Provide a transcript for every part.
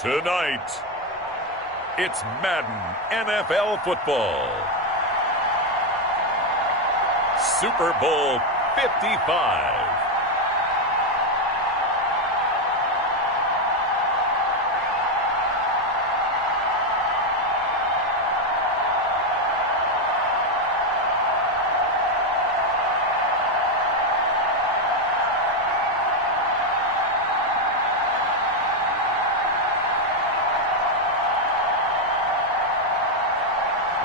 Tonight, it's Madden NFL football. Super Bowl 55.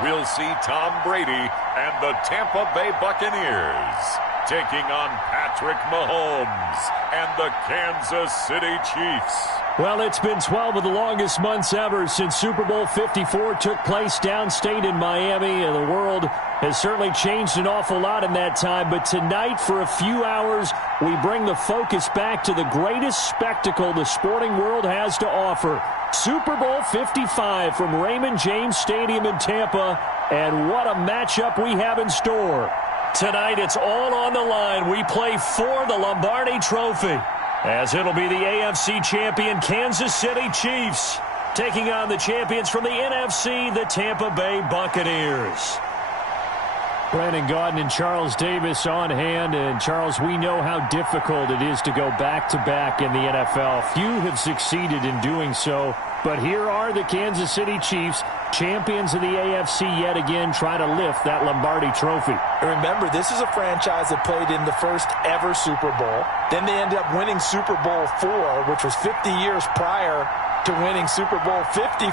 We'll see Tom Brady and the Tampa Bay Buccaneers taking on Patrick Mahomes and the Kansas City Chiefs. Well, it's been 12 of the longest months ever since Super Bowl 54 took place downstate in Miami, and the world has certainly changed an awful lot in that time. But tonight, for a few hours, we bring the focus back to the greatest spectacle the sporting world has to offer. Super Bowl 55 from Raymond James Stadium in Tampa, and what a matchup we have in store. Tonight, it's all on the line. We play for the Lombardi Trophy, as it'll be the AFC champion Kansas City Chiefs taking on the champions from the NFC, the Tampa Bay Buccaneers. Brandon Gaudin and Charles Davis on hand. And, Charles, we know how difficult it is to go back-to-back in the NFL. Few have succeeded in doing so. But here are the Kansas City Chiefs, champions of the AFC yet again, trying to lift that Lombardi Trophy. Remember, this is a franchise that played in the first ever Super Bowl. Then they ended up winning Super Bowl IV, which was 50 years prior to winning Super Bowl 54.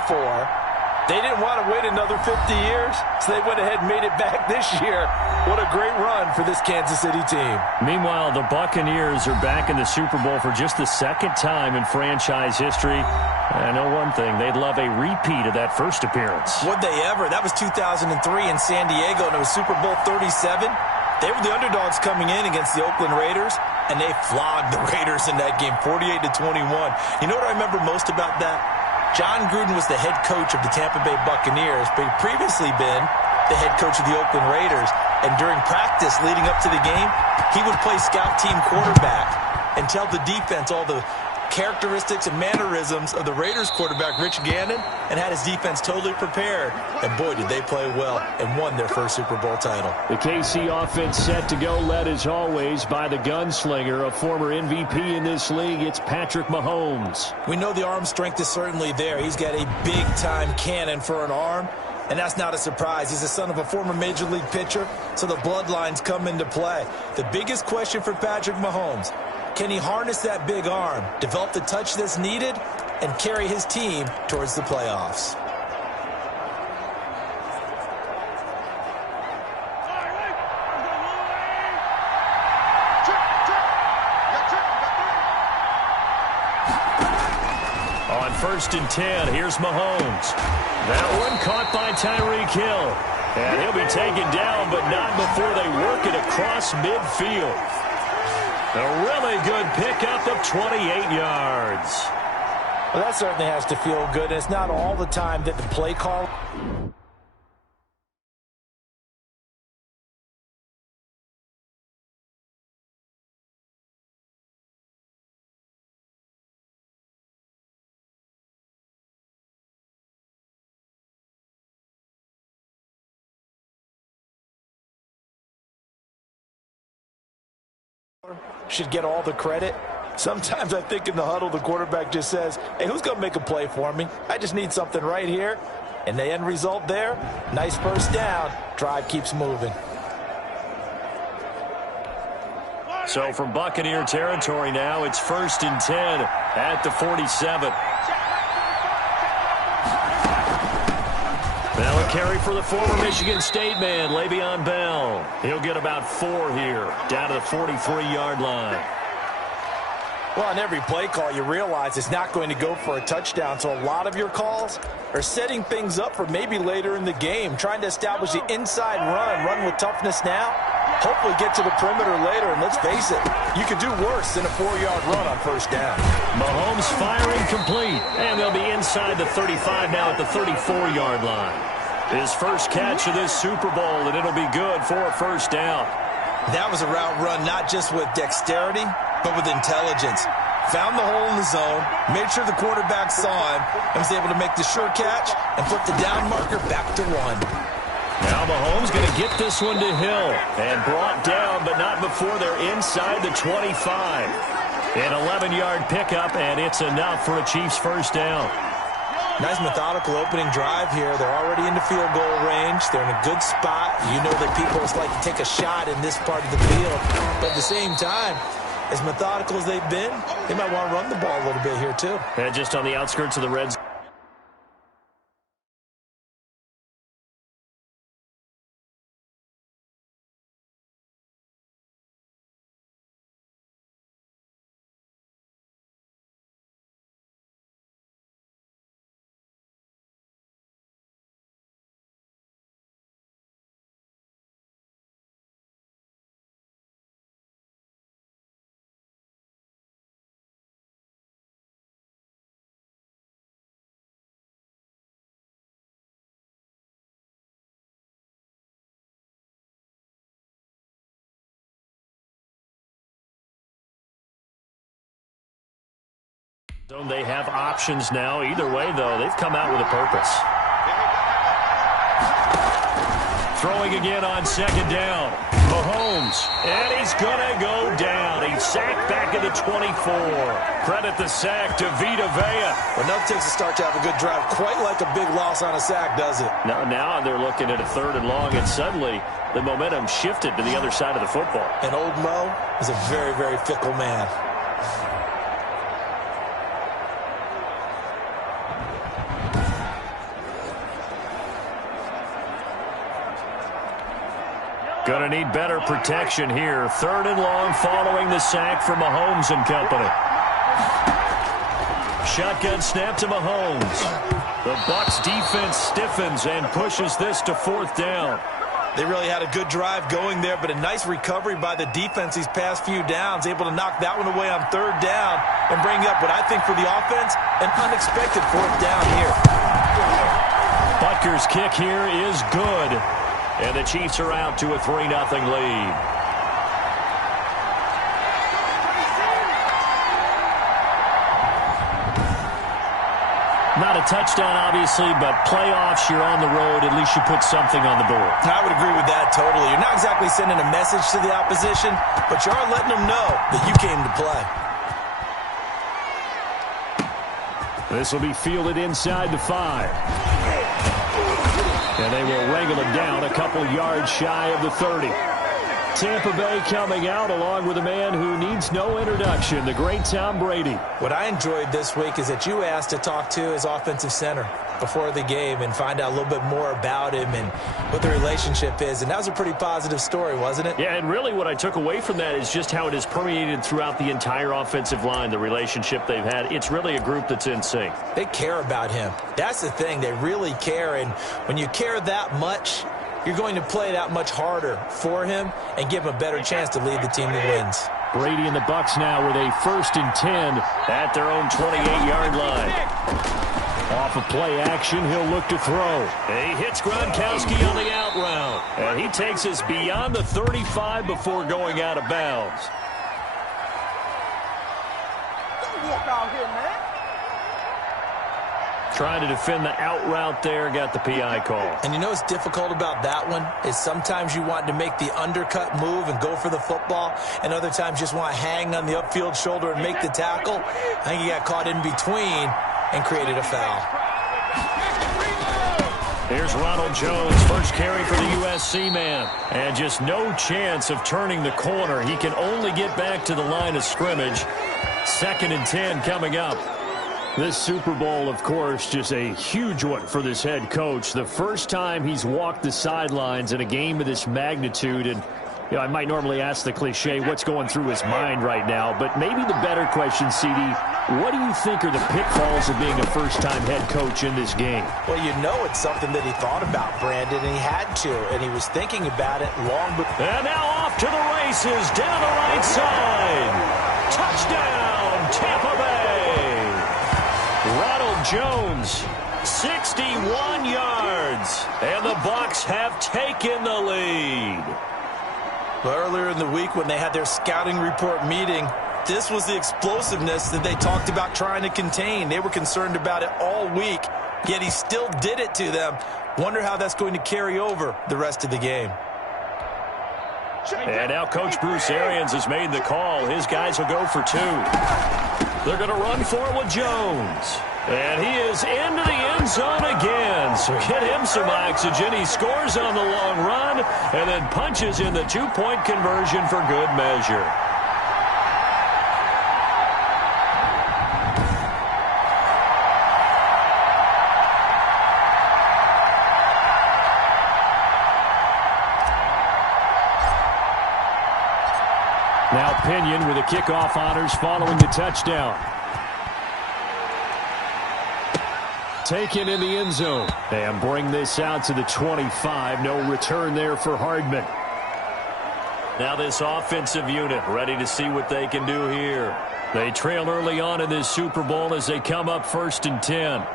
They didn't want to wait another 50 years, so they went ahead and made it back this year. What a great run for this Kansas City team. Meanwhile, the Buccaneers are back in the Super Bowl for just the second time in franchise history. I know one thing, they'd love a repeat of that first appearance. Would they ever? That was 2003 in San Diego, and it was Super Bowl 37. They were the underdogs coming in against the Oakland Raiders, and they flogged the Raiders in that game, 48-21. You know what I remember most about that? John Gruden was the head coach of the Tampa Bay Buccaneers, but he'd previously been the head coach of the Oakland Raiders. And during practice leading up to the game, he would play scout team quarterback and tell the defense all the characteristics and mannerisms of the Raiders quarterback, Rich Gannon, and had his defense totally prepared. And boy, did they play well and won their first Super Bowl title. The KC offense set to go, led as always by the gunslinger, a former MVP in this league. It's Patrick Mahomes. We know the arm strength is certainly there. He's got a big-time cannon for an arm, and that's not a surprise. He's the son of a former Major League pitcher, so the bloodlines come into play. The biggest question for Patrick Mahomes: can he harness that big arm, develop the touch that's needed, and carry his team towards the playoffs? On 1st and 10, here's Mahomes. That one caught by Tyreek Hill. And he'll be taken down, but not before they work it across midfield. A really good pickup of 28 yards. Well, that certainly has to feel good. It's not all the time that the play call... should get all the credit. Sometimes I think in the huddle, the quarterback just says, hey, who's going to make a play for me? I just need something right here. And the end result there, nice first down. Drive keeps moving. So from Buccaneer territory now, it's 1st and 10 at the 47. Now a carry for the former Michigan State man, Le'Veon Bell. He'll get about 4 here, down to the 43-yard line. Well, on every play call, you realize it's not going to go for a touchdown, so a lot of your calls are setting things up for maybe later in the game, trying to establish the inside run with toughness now, hopefully get to the perimeter later, and let's face it, you could do worse than a 4-yard run on first down. Mahomes firing complete, and they'll be inside the 35 now at the 34-yard line. His first catch of this Super Bowl, and it'll be good for a first down. That was a route run not just with dexterity, but with intelligence. found the hole in the zone, made sure the quarterback saw him, and was able to make the sure catch and put the down marker back to 1. Now Mahomes going to get this one to Hill and brought down, but not before they're inside the 25. An 11-yard pickup, and it's enough for a Chiefs first down. Nice methodical opening drive here. They're already into field goal range. They're in a good spot. You know that people just like to take a shot in this part of the field. But at the same time, as methodical as they've been, they might want to run the ball a little bit here too. And just on the outskirts of the red zone. They have options now. Either way, though, they've come out with a purpose. Throwing again on second down. Mahomes, and he's going to go down. He's sacked back at the 24. Credit the sack to Vita Vea. Well, no takes a start to have a good drive. Quite like a big loss on a sack, does it? Now they're looking at a 3rd and long, and suddenly the momentum shifted to the other side of the football. And old Mo is a very, very fickle man. Going to need better protection here. 3rd and long following the sack from Mahomes and company. Shotgun snap to Mahomes. The Bucs defense stiffens and pushes this to 4th down. They really had a good drive going there, but a nice recovery by the defense these past few downs, able to knock that one away on 3rd down and bring up what I think for the offense, an unexpected 4th down here. Butker's kick here is good. And the Chiefs are out to a 3-0 lead. Not a touchdown, obviously, but playoffs, you're on the road. At least you put something on the board. I would agree with that totally. You're not exactly sending a message to the opposition, but you are letting them know that you came to play. This will be fielded inside the 5. And they will wrangle him down a couple yards shy of the 30. Tampa Bay coming out along with a man who needs no introduction, the great Tom Brady. What I enjoyed this week is that you asked to talk to his offensive center before the game and find out a little bit more about him and what the relationship is. And that was a pretty positive story, wasn't it? Yeah, and really what I took away from that is just how it has permeated throughout the entire offensive line, the relationship they've had. It's really a group that's in sync. They care about him. That's the thing. They really care. And when you care that much, you're going to play that much harder for him and give him a better chance to lead the team that wins. Brady and the Bucs now with a 1st and 10 at their own 28-yard line. Off of play action, he'll look to throw. He hits Gronkowski on the out route. And he takes us beyond the 35 before going out of bounds. Don't walk out here, man. Trying to defend the out route there, got the PI call. And you know what's difficult about that one is sometimes you want to make the undercut move and go for the football, and other times just want to hang on the upfield shoulder and make the tackle. I think he got caught in between and created a foul. Here's Ronald Jones, first carry for the USC man. And just no chance of turning the corner. He can only get back to the line of scrimmage. 2nd and 10 coming up. This Super Bowl, of course, just a huge one for this head coach. The first time he's walked the sidelines in a game of this magnitude. And you know, I might normally ask the cliche, what's going through his mind right now? But maybe the better question, CD, what do you think are the pitfalls of being a first-time head coach in this game? Well, you know it's something that he thought about, Brandon, and he had to. And he was thinking about it long before. And now off to the races, down the right side. Touchdown, Tampa Bay. Ronald Jones, 61 yards, and the Bucs have taken the lead. Well, earlier in the week when they had their scouting report meeting, This was the explosiveness that they talked about trying to contain. They were concerned about it all week, yet he still did it to them. Wonder how that's going to carry over the rest of the game. And now Coach Bruce Arians has made the call. His guys will go for 2. They're going to run for it with Jones. And he is into the end zone again. So get him some oxygen. He scores on the long run and then punches in the 2-point conversion for good measure. Now Pinion with the kickoff honors following the touchdown. Taken in the end zone. And bring this out to the 25. No return there for Hardman. Now this offensive unit ready to see what they can do here. They trail early on in this Super Bowl as they come up 1st and 10.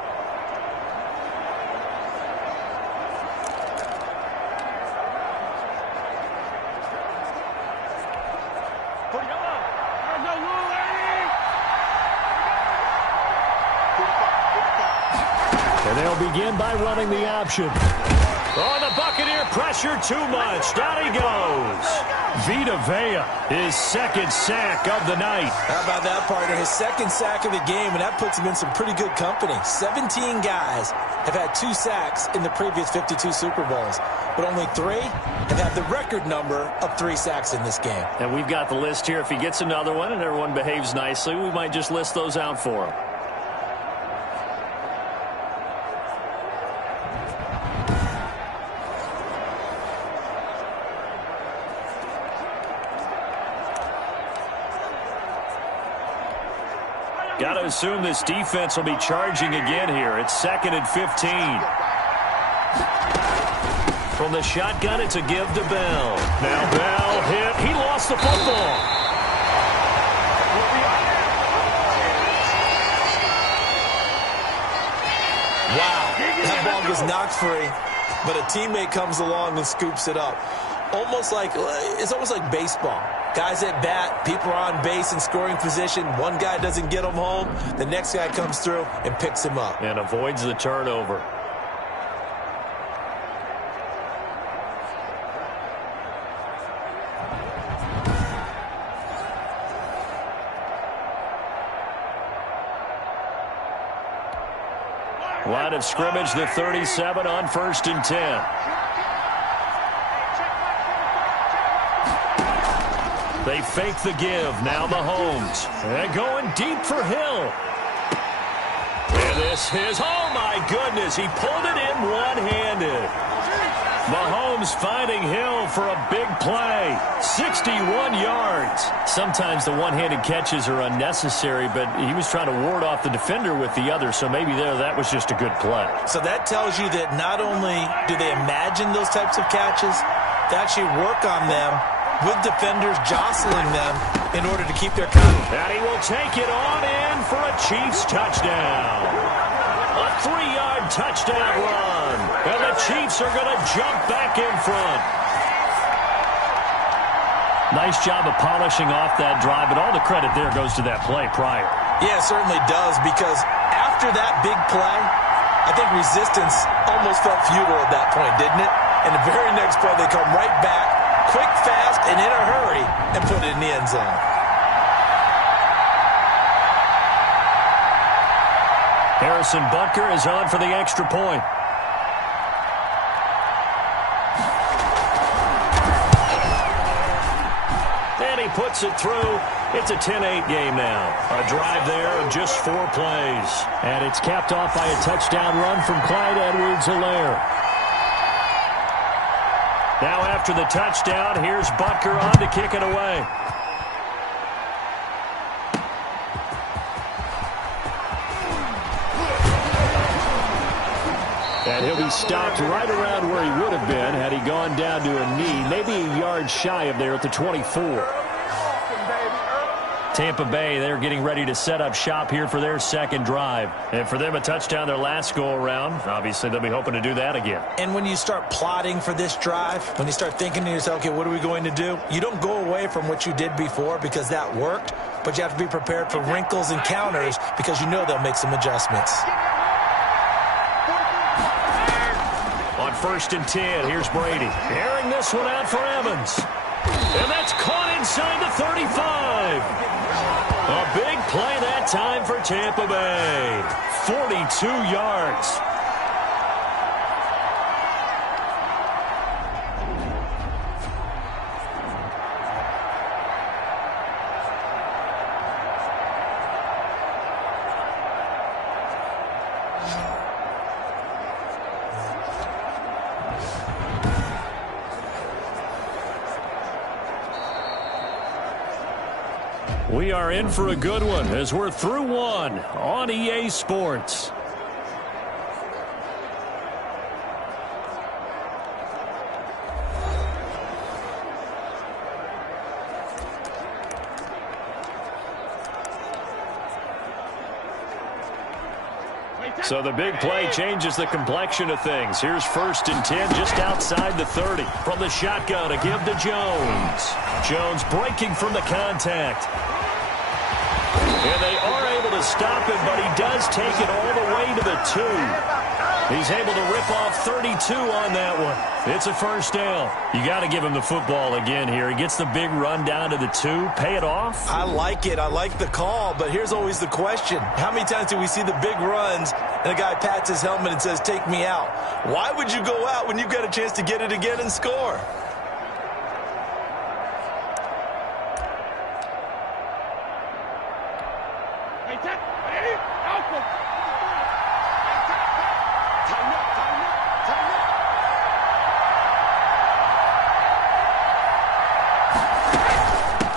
Begin by running the option. Oh, the Buccaneer pressure too much. Down he goes. Vita Vea, his 2nd sack of the night. How about that, partner? His 2nd sack of the game, and that puts him in some pretty good company. 17 guys have had 2 sacks in the previous 52 Super Bowls, but only 3 have had the record number of 3 sacks in this game. And we've got the list here. If he gets another one and everyone behaves nicely, we might just list those out for him. Got to assume this defense will be charging again here. It's 2nd and 15. From the shotgun, it's a give to Bell. Now Bell hit. He lost the football. Wow, that ball was knocked free, but a teammate comes along and scoops it up. It's almost like baseball. Guys at bat, people are on base in scoring position. One guy doesn't get him home. The next guy comes through and picks him up. And avoids the turnover. Line of scrimmage, the 37 on 1st and 10. They fake the give. Now Mahomes. And going deep for Hill. And this is, oh my goodness, he pulled it in one-handed. Mahomes finding Hill for a big play. 61 yards. Sometimes the one-handed catches are unnecessary, but he was trying to ward off the defender with the other, so maybe that was just a good play. So that tells you that not only do they imagine those types of catches, they actually work on them with defenders jostling them in order to keep their count. And he will take it on in for a Chiefs touchdown. A 3-yard touchdown run. And the Chiefs are going to jump back in front. Nice job of polishing off that drive, but all the credit there goes to that play prior. Yeah, it certainly does, because after that big play, I think resistance almost felt futile at that point, didn't it? And the very next play, they come right back, quick, fast, and in a hurry, and put it in the end zone. Harrison Butker is on for the extra point. And he puts it through. It's a 10-8 game now. A drive there of just 4 plays. And it's capped off by a touchdown run from Clyde Edwards-Helaire. Now after the touchdown, here's Butker on to kick it away. And he'll be stopped right around where he would have been had he gone down to a knee, maybe a yard shy of there at the 24. Tampa Bay, they're getting ready to set up shop here for their second drive. And for them, a touchdown their last go-around. Obviously, they'll be hoping to do that again. And when you start plotting for this drive, when you start thinking to yourself, okay, what are we going to do? You don't go away from what you did before because that worked, but you have to be prepared for wrinkles and counters because you know they'll make some adjustments. On 1st and 10, here's Brady. Airing this one out for Evans. And that's caught inside the 35. A big play that time for Tampa Bay. 42 yards. We are in for a good one as we're through one on EA Sports. So the big play changes the complexion of things. Here's 1st and 10 just outside the 30. From the shotgun, a give to Jones. Jones breaking from the contact. And they are able to stop him, but he does take it all the way to the 2. He's able to rip off 32 on that one. It's a first down. You got to give him the football again here. He gets the big run down to the 2. Pay it off. I like it. I like the call, but here's always the question. How many times do we see the big runs and a guy pats his helmet and says, take me out? Why would you go out when you've got a chance to get it again and score?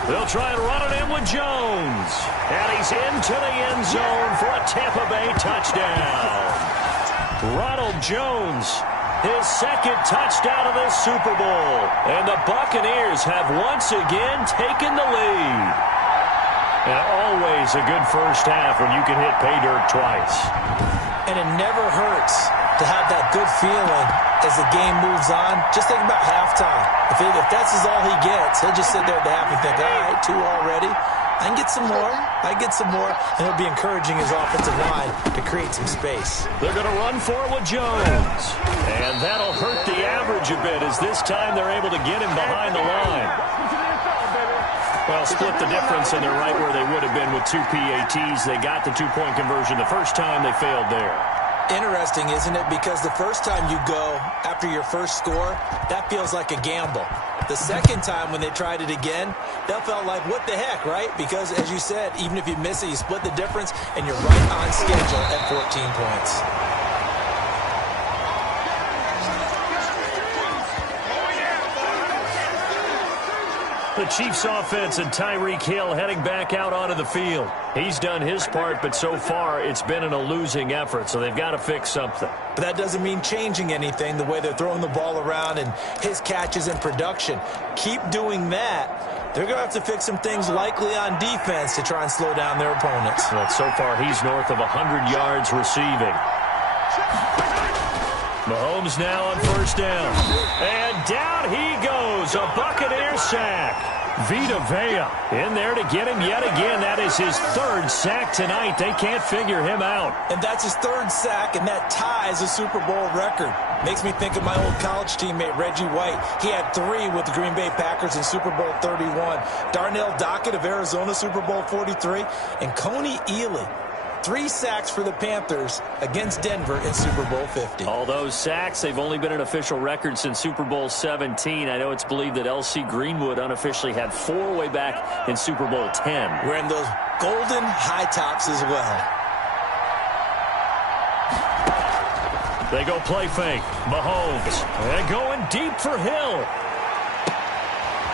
They'll try and run it in with Jones. And he's into the end zone for a Tampa Bay touchdown. Ronald Jones, his second touchdown of this Super Bowl. And the Buccaneers have once again taken the lead. And always a good first half when you can hit pay dirt twice. And it never hurts to have that good feeling as the game moves on. Just think about halftime. If that's all he gets, he'll just sit there at the half and think, all right, 2 already. I can get some more. I get some more. And he'll be encouraging his offensive line to create some space. They're going to run for it with Jones. And that'll hurt the average a bit as this time they're able to get him behind the line. Well, split the difference, and they're right where they would have been with 2 PATs. They got the 2-point conversion the first time. They failed there. Interesting, isn't it? Because the first time you go after your first score, that feels like a gamble. The second time when they tried it again, that felt like, what the heck, right? Because, as you said, even if you miss it, you split the difference, and you're right on schedule at 14 points. The Chiefs offense and Tyreek Hill heading back out onto the field. He's done his part, but so far it's been in a losing effort, so they've got to fix something. But that doesn't mean changing anything, the way they're throwing the ball around and his catches and production. Keep doing that. They're going to have to fix some things likely on defense to try and slow down their opponents. Well, so far he's north of 100 yards receiving. Mahomes now on first down. And down he goes. A Buccaneer sack. Vita Vea in there to get him yet again. That is his 3rd sack tonight. They can't figure him out. And that's his 3rd sack, and that ties a Super Bowl record. Makes me think of my old college teammate, Reggie White. He had 3 with the Green Bay Packers in Super Bowl 31. Darnell Dockett of Arizona, Super Bowl 43. And Coney Ealy, 3 sacks for the Panthers against Denver in Super Bowl 50. All those sacks, they've only been an official record since Super Bowl 17. I know it's believed that L.C. Greenwood unofficially had 4 way back in Super Bowl 10. Wearing those golden high tops as well. They go play fake. Mahomes. And going deep for Hill.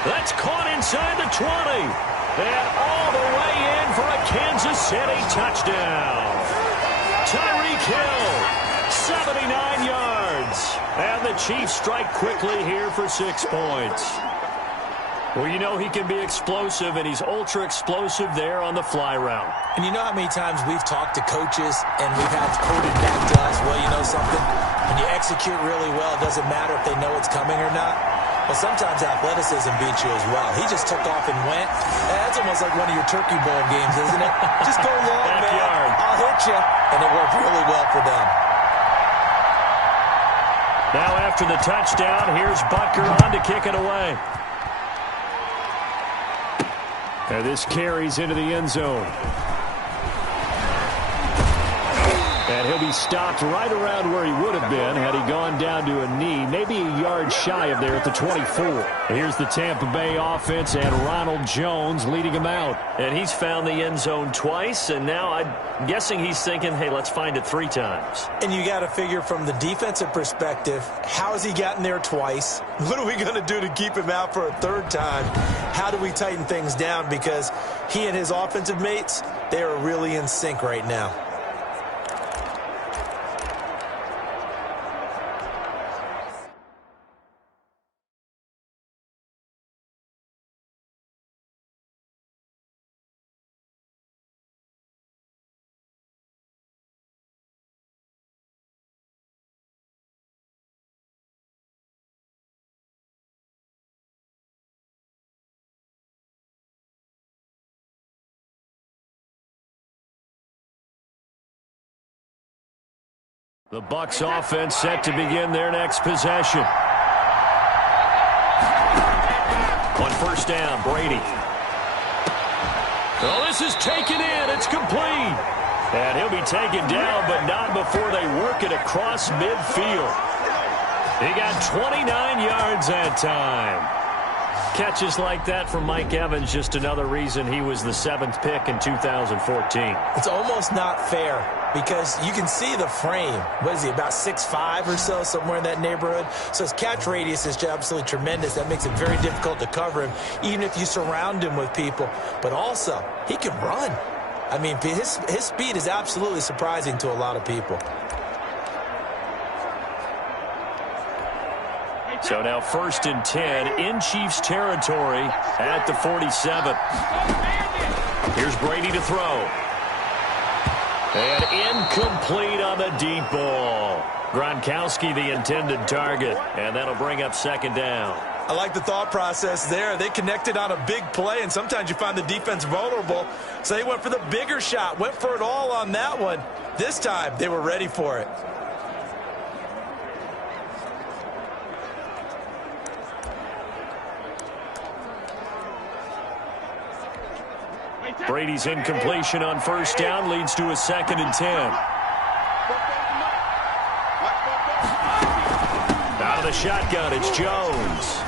That's caught inside the 20. And all the way in for a Kansas City touchdown. Tyreek Hill, 79 yards. And the Chiefs strike quickly here for 6 points. Well, you know he can be explosive, and he's ultra-explosive there on the fly route. And you know how many times we've talked to coaches and we've had quoted back to us, well, you know something? When you execute really well, it doesn't matter if they know it's coming or not. Well, sometimes athleticism beats you as well. He just took off and went. That's almost like one of your Turkey Bowl games, isn't it? Just go long, man. I'll hit you. And it worked really well for them. Now after the touchdown, here's Butker on to kick it away. And this carries into the end zone. And he'll be stopped right around where he would have been had he gone down to a knee, maybe a yard shy of there at the 24. Here's the Tampa Bay offense and Ronald Jones leading him out. And he's found the end zone twice, and now I'm guessing he's thinking, hey, let's find it 3 times. And you got to figure from the defensive perspective, how has he gotten there twice? What are we going to do to keep him out for a 3rd time? How do we tighten things down? Because he and his offensive mates, they are really in sync right now. The Bucs offense set to begin their next possession. On first down, Brady. Oh, this is taken in. It's complete. And he'll be taken down, but not before they work it across midfield. He got 29 yards that time. Catches like that from Mike Evans, just another reason he was the 7th pick in 2014. It's almost not fair because you can see the frame. What is he, about 6'5" or so, somewhere in that neighborhood? So his catch radius is absolutely tremendous. That makes it very difficult to cover him, even if you surround him with people. But also, he can run. I mean, his speed is absolutely surprising to a lot of people. So now 1st and 10 in Chiefs territory at the 47. Here's Brady to throw. And incomplete on the deep ball. Gronkowski the intended target, and that'll bring up 2nd down. I like the thought process there. They connected on a big play, and sometimes you find the defense vulnerable. So they went for the bigger shot, went for it all on that one. This time, they were ready for it. Brady's incompletion on 1st down leads to a 2nd and 10. Out of the shotgun, it's Jones.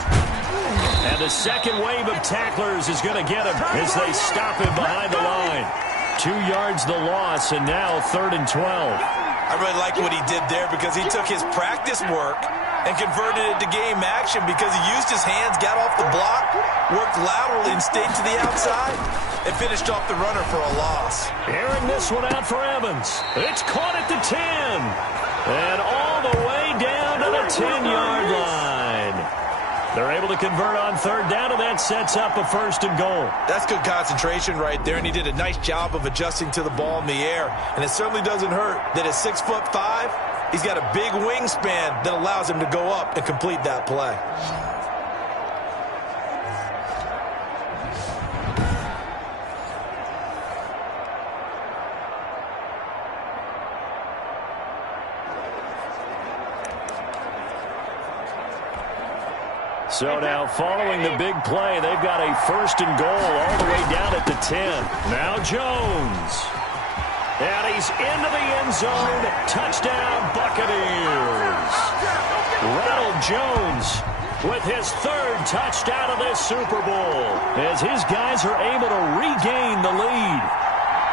And the 2nd wave of tacklers is going to get him as they stop him behind the line. 2 yards the loss, and now 3rd and 12. I really like what he did there because he took his practice work and converted it to game action because he used his hands, got off the block, worked laterally and stayed to the outside, and finished off the runner for a loss. Airing this one out for Evans. It's caught at the 10. And all the way down to the 10-yard line. They're able to convert on 3rd down, and that sets up a 1st and goal. That's good concentration right there, and he did a nice job of adjusting to the ball in the air. And it certainly doesn't hurt that at 6'5", he's got a big wingspan that allows him to go up and complete that play. So now following the big play, they've got a 1st and goal all the way down at the 10. Now Jones. And he's into the end zone. Touchdown, Buccaneers. Ronald Jones with his 3rd touchdown of this Super Bowl as his guys are able to regain the lead.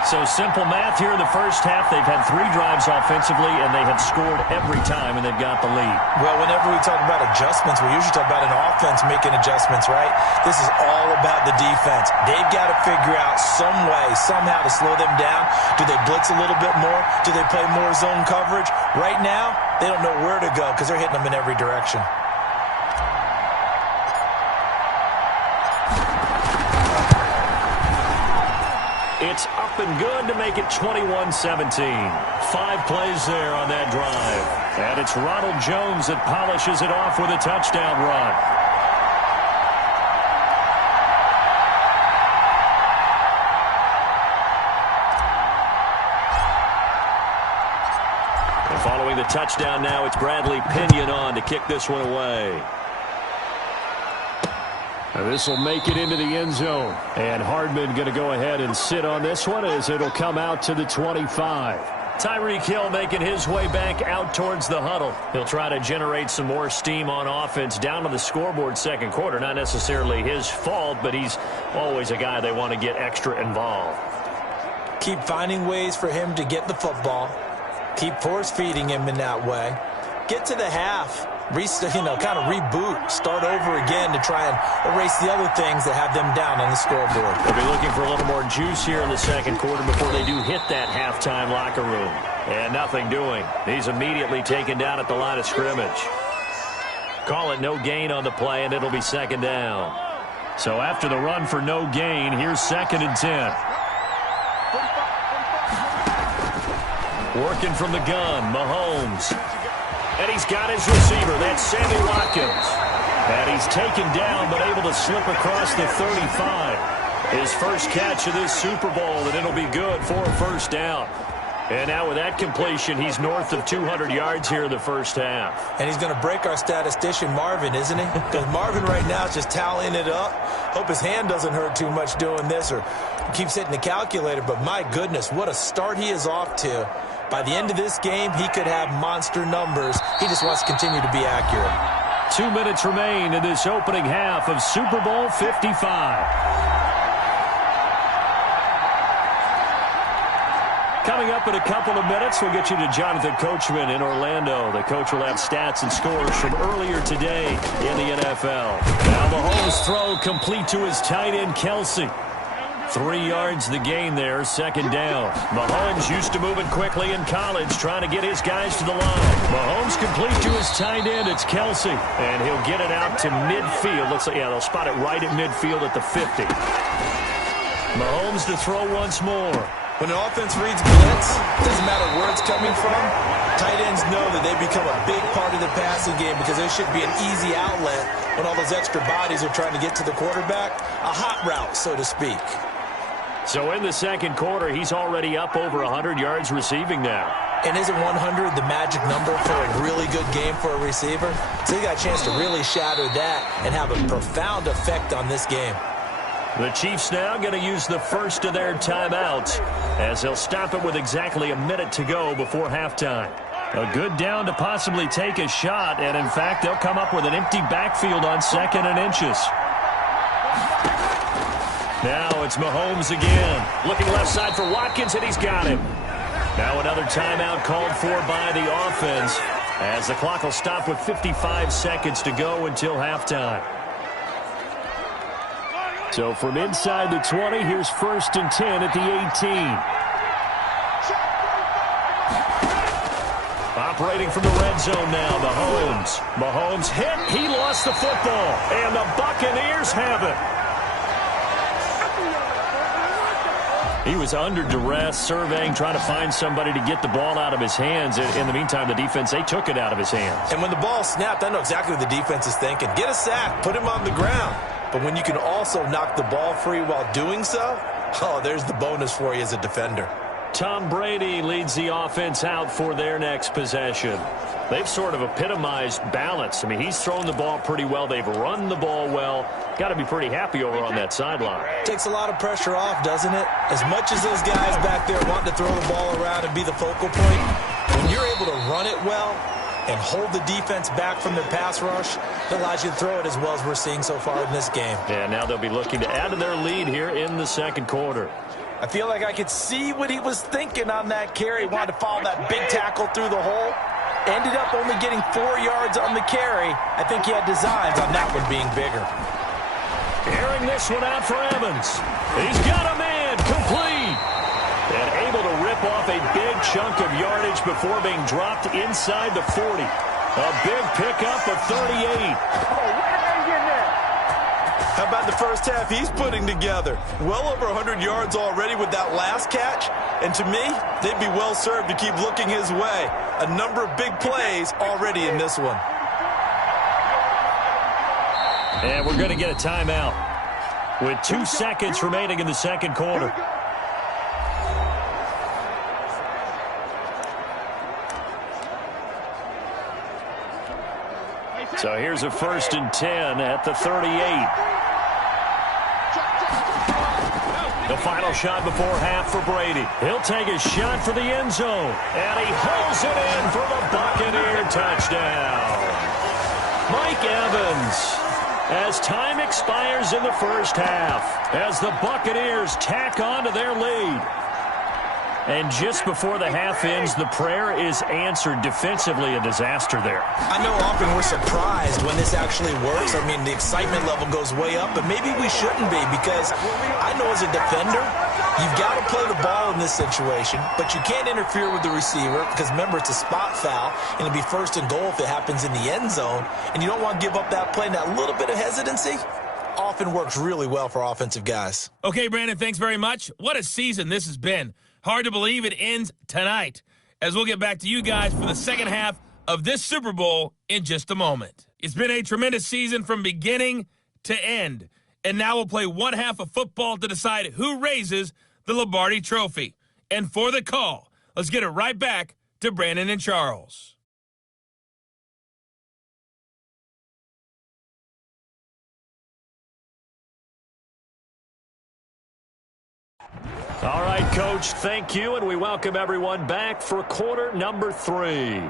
So simple math here in the first half. They've had 3 drives offensively, and they have scored every time, and they've got the lead. Well, whenever we talk about adjustments, we usually talk about an offense making adjustments, right? This is all about the defense. They've got to figure out some way, somehow to slow them down. Do they blitz a little bit more? Do they play more zone coverage? Right now, they don't know where to go because they're hitting them in every direction. It's up and good to make it 21-17. 5 plays there on that drive. And it's Ronald Jones that polishes it off with a touchdown run. Following the touchdown now, it's Bradley Pinion on to kick this one away. This will make it into the end zone. And Hardman going to go ahead and sit on this one as it'll come out to the 25. Tyreek Hill making his way back out towards the huddle. He'll try to generate some more steam on offense down to the scoreboard second quarter. Not necessarily his fault, but he's always a guy they want to get extra involved. Keep finding ways for him to get the football. Keep force-feeding him in that way. Get to the half, kind of reboot, start over again to try and erase the other things that have them down on the scoreboard. They'll be looking for a little more juice here in the second quarter before they do hit that halftime locker room. And nothing doing. He's immediately taken down at the line of scrimmage. Call it no gain on the play, and it'll be second down. So after the run for no gain, here's 2nd and 10. Working from the gun, Mahomes. And he's got his receiver. That's Sammy Watkins. And he's taken down but able to slip across the 35. His first catch of this Super Bowl, and it'll be good for a first down. And now with that completion, he's north of 200 yards here in the first half. And he's going to break our statistician Marvin, isn't he? Because Marvin right now is just tallying it up. Hope his hand doesn't hurt too much doing this or keeps hitting the calculator. But my goodness, what a start he is off to. By the end of this game, he could have monster numbers. He just wants to continue to be accurate. 2 minutes remain in this opening half of Super Bowl 55. Coming up in a couple of minutes, we'll get you to Jonathan Coachman in Orlando. The coach will have stats and scores from earlier today in the NFL. Now Mahomes' throw complete to his tight end, Kelsey. 3 yards the gain there, second down. Mahomes used to moving quickly in college, trying to get his guys to the line. Mahomes complete to his tight end, it's Kelsey. And he'll get it out to midfield. Looks like, they'll spot it right at midfield at the 50. Mahomes to throw once more. When the offense reads blitz, doesn't matter where it's coming from, tight ends know that they become a big part of the passing game because there should be an easy outlet when all those extra bodies are trying to get to the quarterback. A hot route, so to speak. So in the second quarter, he's already up over 100 yards receiving now. And isn't 100 the magic number for a really good game for a receiver? So he got a chance to really shatter that and have a profound effect on this game. The Chiefs now going to use the first of their timeouts as they'll stop it with exactly a minute to go before halftime. A good down to possibly take a shot, and in fact, they'll come up with an empty backfield on 2nd and inches. Now it's Mahomes again. Looking left side for Watkins, and he's got him. Now another timeout called for by the offense as the clock will stop with 55 seconds to go until halftime. So from inside the 20, here's 1st and 10 at the 18. Operating from the red zone now, Mahomes. Mahomes hit. He lost the football, and the Buccaneers have it. He was under duress, surveying, trying to find somebody to get the ball out of his hands. In the meantime, the defense, they took it out of his hands. And when the ball snapped, I know exactly what the defense is thinking. Get a sack, put him on the ground. But when you can also knock the ball free while doing so, oh, there's the bonus for you as a defender. Tom Brady leads the offense out for their next possession. They've sort of epitomized balance. I mean, he's thrown the ball pretty well. They've run the ball well. Got to be pretty happy over on that sideline. Takes a lot of pressure off, doesn't it? As much as those guys back there want to throw the ball around and be the focal point, when you're able to run it well and hold the defense back from their pass rush, it allows you to throw it as well as we're seeing so far in this game. Yeah, now they'll be looking to add to their lead here in the second quarter. I feel like I could see what he was thinking on that carry. He wanted to follow that big tackle through the hole. Ended up only getting 4 yards on the carry. I think he had designs on that one being bigger. Airing this one out for Evans. He's got a man complete. And able to rip off a big chunk of yardage before being dropped inside the 40. A big pickup of 38. How about the first half he's putting together? Well over 100 yards already with that last catch. And to me, they'd be well served to keep looking his way. A number of big plays already in this one. And we're going to get a timeout with 2 seconds remaining in the second quarter. So here's a 1st and 10 at the 38. The final shot before half for Brady. He'll take a shot for the end zone. And he hauls it in for the Buccaneer touchdown. Mike Evans, as time expires in the first half, as the Buccaneers tack on to their lead. And just before the half ends, the prayer is answered. Defensively, a disaster there. I know often we're surprised when this actually works. I mean, the excitement level goes way up, but maybe we shouldn't be, because I know as a defender, you've got to play the ball in this situation, but you can't interfere with the receiver because, remember, it's a spot foul, and it'll be 1st and goal if it happens in the end zone, and you don't want to give up that play. And that little bit of hesitancy often works really well for offensive guys. Okay, Brandon, thanks very much. What a season this has been. Hard to believe it ends tonight, as we'll get back to you guys for the second half of this Super Bowl in just a moment. It's been a tremendous season from beginning to end, and now we'll play one half of football to decide who raises the Lombardi Trophy. And for the call, let's get it right back to Brandon and Charles. All right, Coach, thank you, and we welcome everyone back for quarter number 3.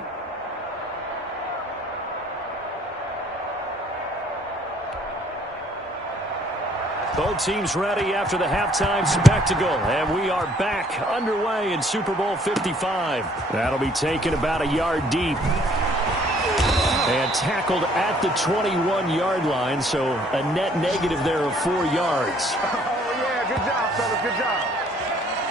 Both teams ready after the halftime spectacle, and we are back underway in Super Bowl 55. That'll be taken about a yard deep and tackled at the 21-yard line, so a net negative there of 4 yards. Oh, yeah, good job, fellas, good job.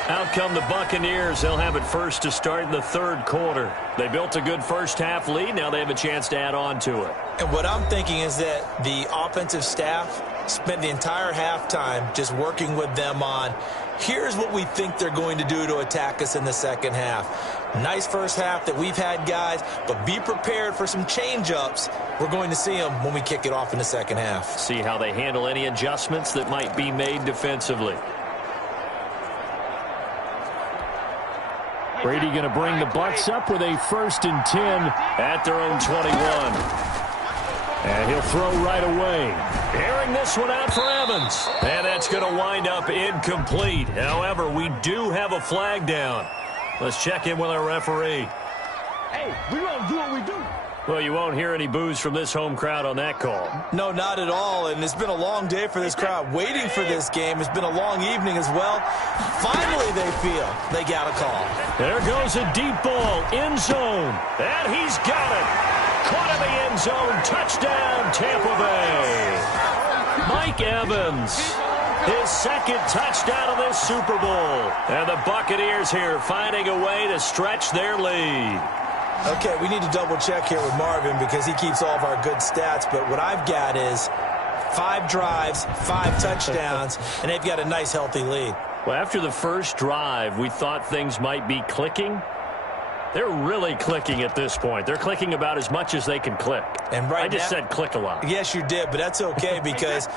Out come the Buccaneers. They'll have it first to start in the third quarter. They built a good first half lead. Now they have a chance to add on to it. And what I'm thinking is that the offensive staff spent the entire halftime just working with them on, here's what we think they're going to do to attack us in the second half. Nice first half that we've had, guys, but be prepared for some change-ups. We're going to see them when we kick it off in the second half. See how they handle any adjustments that might be made defensively. Brady going to bring the Bucs up with a 1st and 10 at their own 21. And he'll throw right away. Airing this one out for Evans. And that's going to wind up incomplete. However, we do have a flag down. Let's check in with our referee. Hey, we gonna do what we do. Well, you won't hear any boos from this home crowd on that call. No, not at all, and it's been a long day for this crowd waiting for this game. It's been a long evening as well. Finally, they feel they got a call. There goes a deep ball, end zone, and he's got it. Caught in the end zone, touchdown, Tampa Bay. Mike Evans, his second touchdown of this Super Bowl. And the Buccaneers here finding a way to stretch their lead. Okay, we need to double-check here with Marvin because he keeps all of our good stats, but what I've got is 5 drives, 5 touchdowns, and they've got a nice, healthy lead. Well, after the first drive, we thought things might be clicking. They're really clicking at this point. They're clicking about as much as they can click. And right I just now, said click a lot. Yes, you did, but that's okay because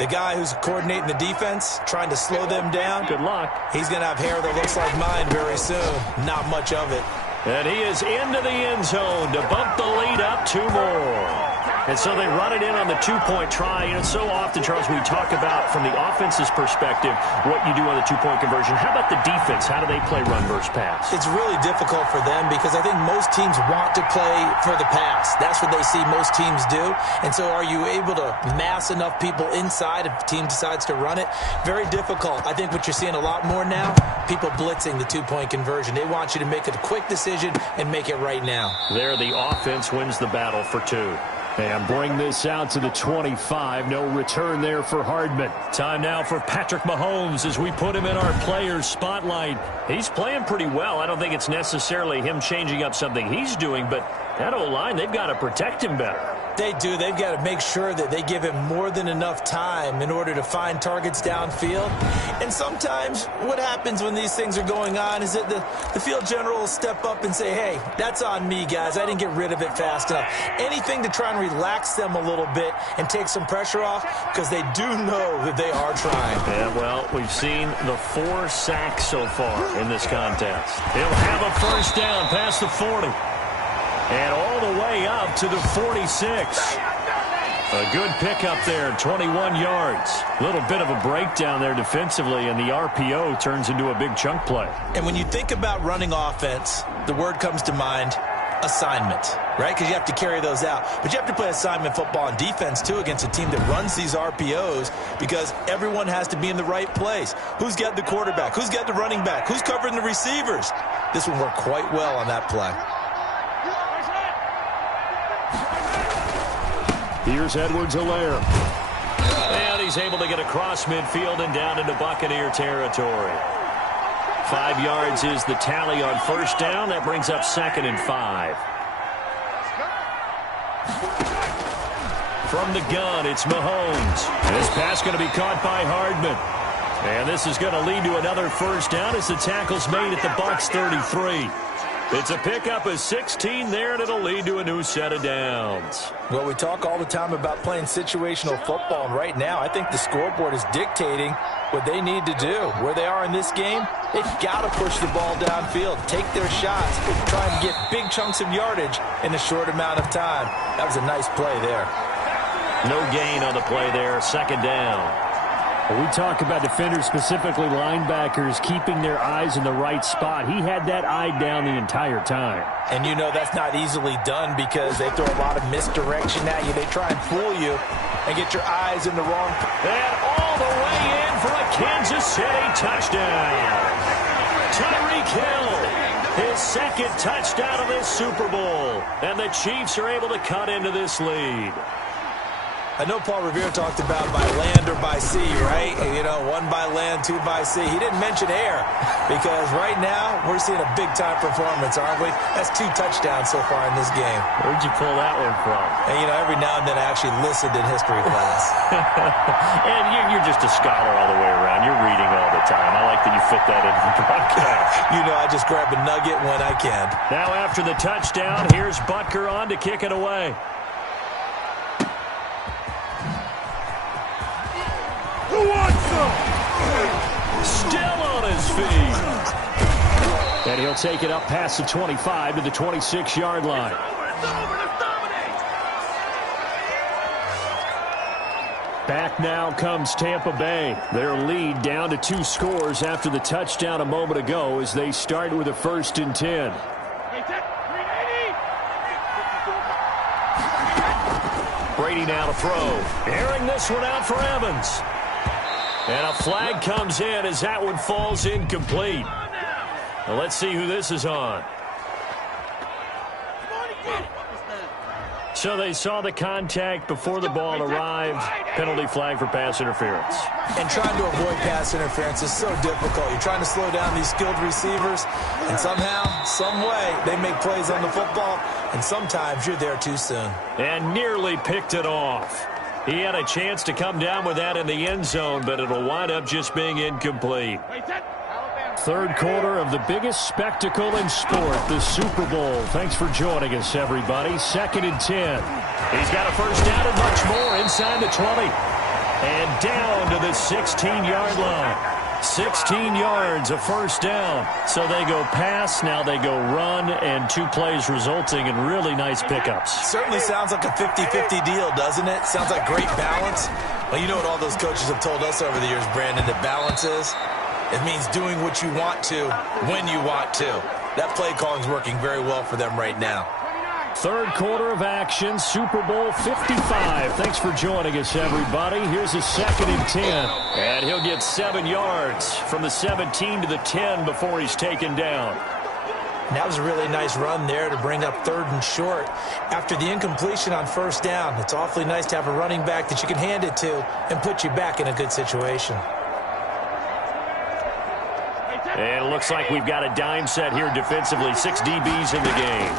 the guy who's coordinating the defense, trying to slow them down, Good luck. he's going to have hair that looks like mine very soon. Not much of it. And he is into the end zone to bump the lead up 2 more. And so they run it in on the 2-point try. And so often, Charles, we talk about from the offense's perspective what you do on the 2-point conversion. How about the defense? How do they play run versus pass? It's really difficult for them because I think most teams want to play for the pass. That's what they see most teams do. And so are you able to mass enough people inside if the team decides to run it? Very difficult. I think what you're seeing a lot more now, people blitzing the 2-point conversion. They want you to make a quick decision and make it right now. There, the offense wins the battle for 2. And bring this out to the 25. No return there for Hardman. Time now for Patrick Mahomes as we put him in our players' spotlight. He's playing pretty well. I don't think it's necessarily him changing up something he's doing, but that O-line, they've got to protect him better. They do. They've got to make sure that they give him more than enough time in order to find targets downfield. And sometimes what happens when these things are going on is that the field general will step up and say, hey, that's on me, guys. I didn't get rid of it fast enough. Anything to try and relax them a little bit and take some pressure off, because they do know that they are trying. Yeah, well, we've seen the 4 sacks so far in this contest. He'll have a first down past the 40. And all the way up to the 46. A good pickup there, 21 yards. A little bit of a breakdown there defensively, and the RPO turns into a big chunk play. And when you think about running offense, the word comes to mind, assignment, right? Because you have to carry those out. But you have to play assignment football on defense, too, against a team that runs these RPOs, because everyone has to be in the right place. Who's got the quarterback? Who's got the running back? Who's covering the receivers? This will work quite well on that play. Here's Edwards-Helaire. And he's able to get across midfield and down into Buccaneer territory. 5 yards is the tally on first down. That brings up 2nd and 5. From the gun, it's Mahomes. This pass going to be caught by Hardman. And this is going to lead to another first down as the tackle's made at the Bucs 33. It's a pickup of 16 there, and it'll lead to a new set of downs. Well, we talk all the time about playing situational football, and right now I think the scoreboard is dictating what they need to do. Where they are in this game, they've got to push the ball downfield, take their shots, try and get big chunks of yardage in a short amount of time. That was a nice play there. No gain on the play there, 2nd down. We talk about defenders, specifically linebackers, keeping their eyes in the right spot. He had that eye down the entire time. And you know that's not easily done because they throw a lot of misdirection at you. They try and fool you and get your eyes in the wrong. And all the way in for a Kansas City touchdown. Tyreek Hill, his 2nd touchdown of this Super Bowl. And the Chiefs are able to cut into this lead. I know Paul Revere talked about by land or by sea, right? You know, 1 by land, 2 by sea. He didn't mention air because right now we're seeing a big-time performance, aren't we? That's 2 touchdowns so far in this game. Where'd you pull that one from? And, you know, every now and then I actually listened in history class. And you're just a scholar all the way around. You're reading all the time. I like that you fit that into the broadcast. You know, I just grab a nugget when I can. Now after the touchdown, here's Butker on to kick it away. Still on his feet. And he'll take it up past the 25 to the 26-yard line. Back now comes Tampa Bay. Their lead down to 2 scores after the touchdown a moment ago as they start with a 1st and 10. Brady now to throw. Airing this one out for Evans. And a flag comes in as that one falls incomplete. Now let's see who this is on. So they saw the contact before the ball arrived. Penalty flag for pass interference. And trying to avoid pass interference is so difficult. You're trying to slow down these skilled receivers, and somehow, some way, they make plays on the football, and sometimes you're there too soon. And nearly picked it off. He had a chance to come down with that in the end zone, but it'll wind up just being incomplete. 3rd quarter of the biggest spectacle in sport, the Super Bowl. Thanks for joining us, everybody. 2nd and 10. He's got a first down and much more inside the 20. And down to the 16-yard line. 16 yards, a first down. So they go pass, now they go run, and 2 plays resulting in really nice pickups. Certainly sounds like a 50-50 deal, doesn't it? Sounds like great balance. Well, you know what all those coaches have told us over the years, Brandon, that balance is? It means doing what you want to when you want to. That play calling is working very well for them right now. 3rd quarter of action, Super Bowl 55. Thanks for joining us, everybody. Here's a 2nd and 10. And he'll get 7 yards from the 17 to the 10 before he's taken down. That was a really nice run there to bring up 3rd and short. After the incompletion on 1st down, it's awfully nice to have a running back that you can hand it to and put you back in a good situation. And it looks like we've got a dime set here defensively. 6 DBs in the game.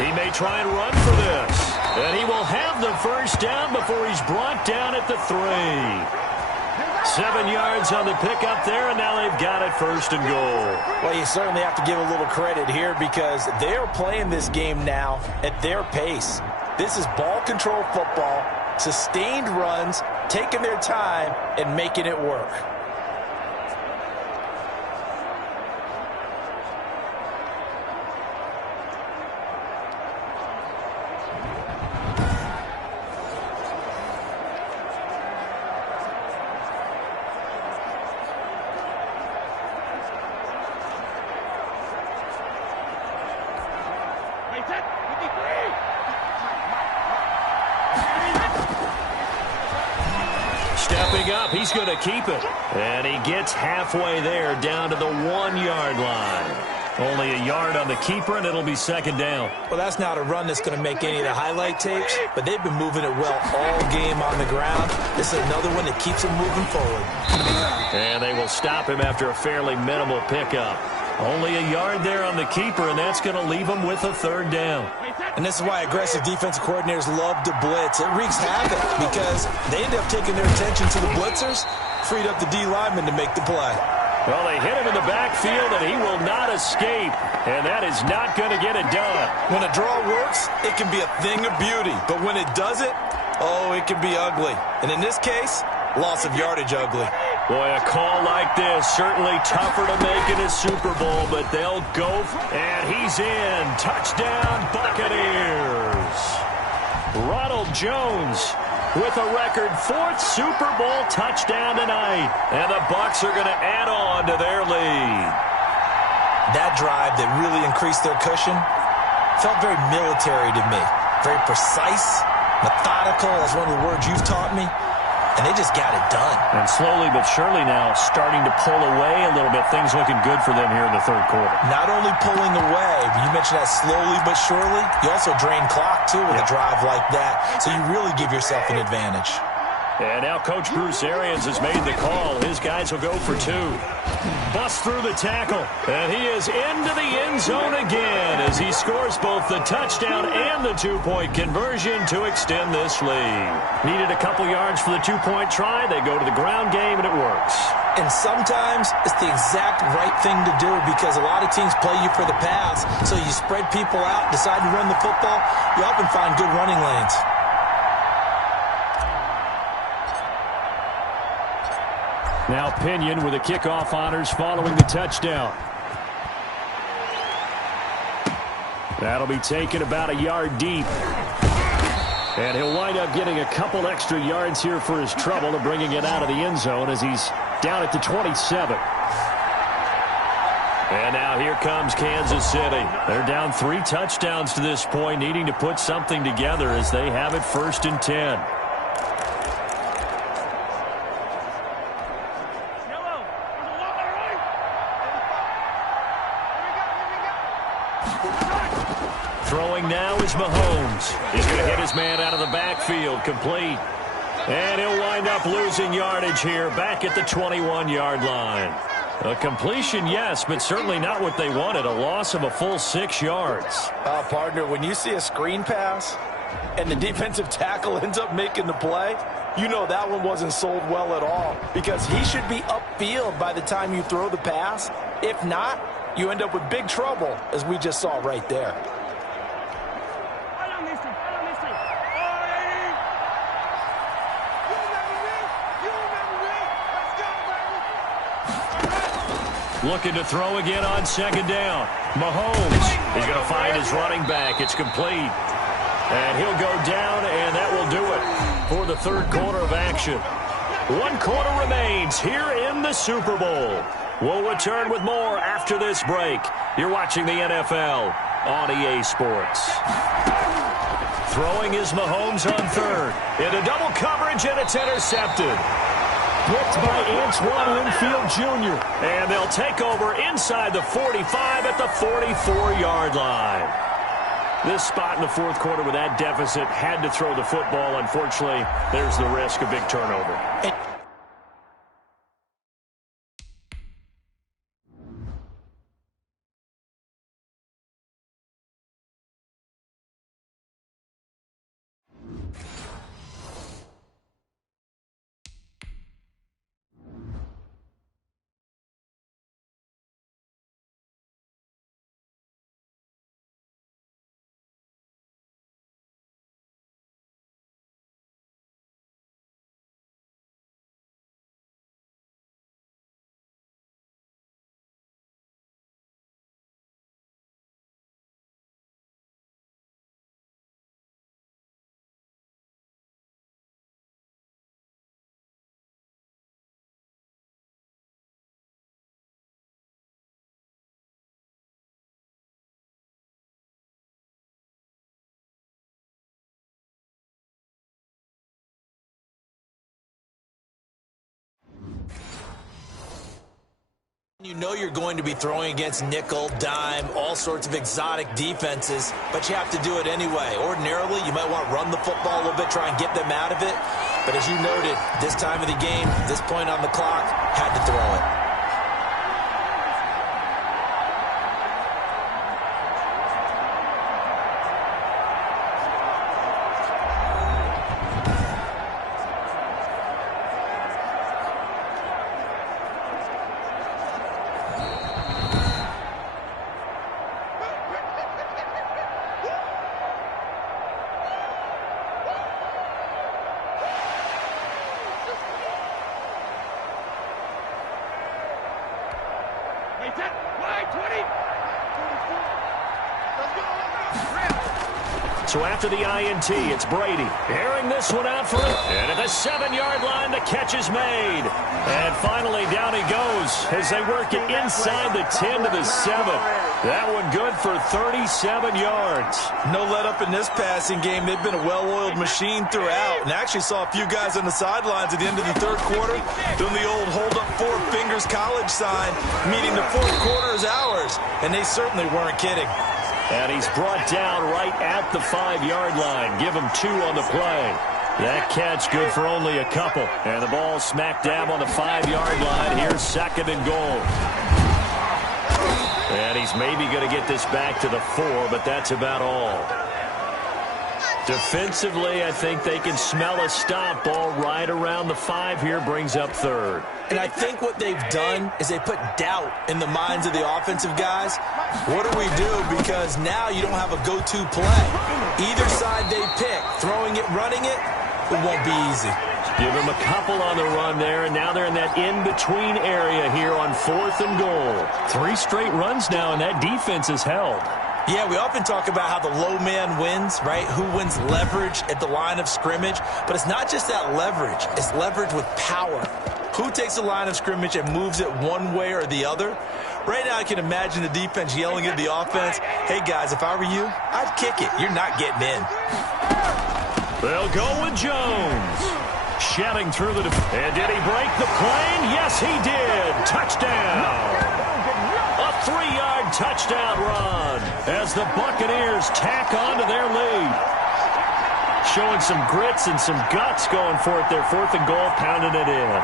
He may try and run for this. And he will have the first down before he's brought down at the 3. 7 yards on the pickup there, and now they've got it first and goal. Well, you certainly have to give a little credit here because they're playing this game now at their pace. This is ball control football, sustained runs, taking their time, and making it work. Stepping up, he's going to keep it. And he gets halfway there, down to the 1-yard line. Only a yard on the keeper, and it'll be second down. Well, that's not a run that's going to make any of the highlight tapes, but they've been moving it well all game on the ground. This is another one that keeps them moving forward. And they will stop him after a fairly minimal pickup. Only a yard there on the keeper, and that's going to leave him with a third down. And this is why aggressive defensive coordinators love to blitz. It wreaks havoc because they end up taking their attention to the blitzers, freed up the D lineman to make the play. Well, they hit him in the backfield, and he will not escape. And that is not going to get it done. When a draw works, it can be a thing of beauty. But when it doesn't, oh, it can be ugly. And in this case, loss of yardage ugly. Boy, a call like this, certainly tougher to make in a Super Bowl, but they'll go, and he's in. Touchdown, Buccaneers. Ronald Jones with a record 4th Super Bowl touchdown tonight, and the Bucs are going to add on to their lead. That drive that really increased their cushion felt very military to me. Very precise, methodical, that's one of the words you've taught me. And they just got it done. And slowly but surely now starting to pull away a little bit. Things looking good for them here in the third quarter. Not only pulling away, but you mentioned that slowly but surely. You also drain clock, too, with a drive like that. So you really give yourself an advantage. And now Coach Bruce Arians has made the call. His guys will go for 2. Bust through the tackle. And he is into the end zone again as he scores both the touchdown and the 2-point conversion to extend this lead. Needed a couple yards for the 2-point try. They go to the ground game, and it works. And sometimes it's the exact right thing to do because a lot of teams play you for the pass. So you spread people out, decide to run the football. You often find good running lanes. Now Pinion with the kickoff honors following the touchdown. That'll be taken about a yard deep. And he'll wind up getting a couple extra yards here for his trouble of bringing it out of the end zone as he's down at the 27. And now here comes Kansas City. They're down 3 touchdowns to this point, needing to put something together as they have it 1st and 10. Throwing now is Mahomes. He's going to hit his man out of the backfield, complete. And he'll wind up losing yardage here, back at the 21-yard line. A completion, yes, but certainly not what they wanted. A loss of a full 6 yards. Partner, when you see a screen pass and the defensive tackle ends up making the play, you know that one wasn't sold well at all because he should be upfield by the time you throw the pass. If not, you end up with big trouble, as we just saw right there. Looking to throw again on 2nd down. Mahomes, he's going to find his running back. It's complete. And he'll go down, and that will do it for the third quarter of action. 1 quarter remains here in the Super Bowl. We'll return with more after this break. You're watching the NFL on EA Sports. Throwing is Mahomes on 3rd. Into double coverage, and it's intercepted. Picked by Antoine Winfield Jr. And they'll take over inside the 45 at the 44-yard line. This spot in the fourth quarter with that deficit had to throw the football. Unfortunately, there's the risk of big turnover. You know you're going to be throwing against nickel, dime, all sorts of exotic defenses, but you have to do it anyway. Ordinarily, you might want to run the football a little bit, try and get them out of it. But as you noted, this time of the game, this point on the clock, had to throw it. So after the INT, it's Brady. Airing this one out for it. And at the 7-yard line, the catch is made. And finally, down he goes as they work it inside the 10 to the 7. That one good for 37 yards. No let up in this passing game. They've been a well-oiled machine throughout. And I actually saw a few guys on the sidelines at the end of the third quarter doing the old hold up 4 fingers college sign, meaning the fourth quarter is ours. And they certainly weren't kidding. And he's brought down right at the 5-yard line. Give him 2 on the play. That catch good for only a couple. And the ball smack dab on the 5-yard line. Here's 2nd and goal. And he's maybe going to get this back to the 4, but that's about all. Defensively, I think they can smell a stop ball right around the 5 here. Brings up 3rd. And I think what they've done is they put doubt in the minds of the offensive guys. What do we do? Because now you don't have a go-to play. Either side they pick, throwing it, running it, it won't be easy. Give him a couple on the run there, and now they're in that in-between area here on 4th and goal. 3 straight runs now, and that defense is held. Yeah, we often talk about how the low man wins, right? Who wins leverage at the line of scrimmage. But it's not just that leverage. It's leverage with power. Who takes the line of scrimmage and moves it one way or the other? Right now I can imagine the defense yelling at the offense, hey, guys, if I were you, I'd kick it. You're not getting in. They'll go with Jones. Shouting through the and did he break the plane? Yes, he did. Touchdown. A 3-yard touchdown run as the Buccaneers tack on to their lead. Showing some grits and some guts going for it there. 4th and goal, pounding it in.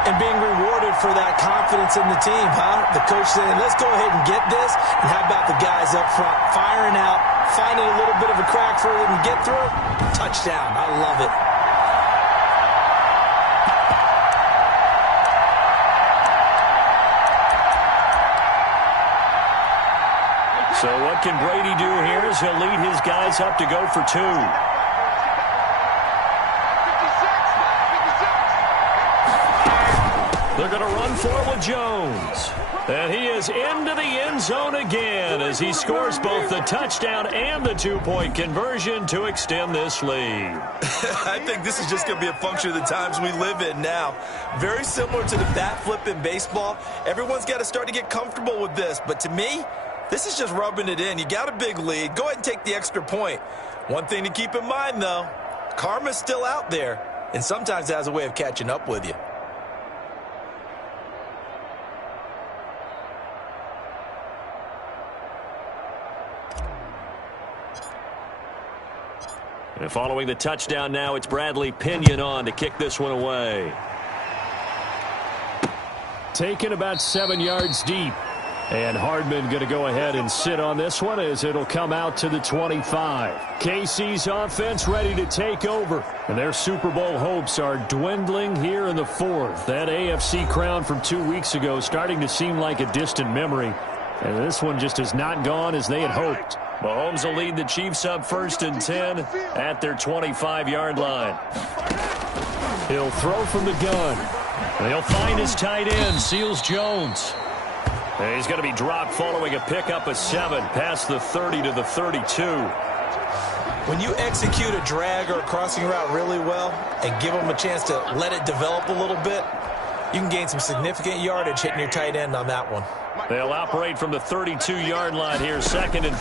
And being rewarded for that confidence in the team, huh? The coach saying, let's go ahead and get this. And how about the guys up front firing out, finding a little bit of a crack for them to get through? Touchdown. I love it. So what can Brady do here is he'll lead his guys up to go for 2. They're going to run for it with Jones. And he is into the end zone again as he scores both the touchdown and the 2-point conversion to extend this lead. I think this is just going to be a function of the times we live in now. Very similar to the bat flip in baseball. Everyone's got to start to get comfortable with this. But to me, this is just rubbing it in. You got a big lead. Go ahead and take the extra point. One thing to keep in mind, though, karma's still out there, and sometimes it has a way of catching up with you. And following the touchdown now, it's Bradley Pinion on to kick this one away. Taken about 7 yards deep. And Hardman going to go ahead and sit on this one as it'll come out to the 25. KC's offense ready to take over. And their Super Bowl hopes are dwindling here in the 4th. That AFC crown from 2 weeks ago starting to seem like a distant memory. And this one just has not gone as they had hoped. Mahomes will lead the Chiefs up 1st and 10 at their 25-yard line. He'll throw from the gun. And he'll find his tight end, Seals Jones. And he's going to be dropped following a pickup of 7 past the 30 to the 32. When you execute a drag or a crossing route really well and give them a chance to let it develop a little bit, you can gain some significant yardage hitting your tight end on that one. They'll operate from the 32-yard line here, 2nd and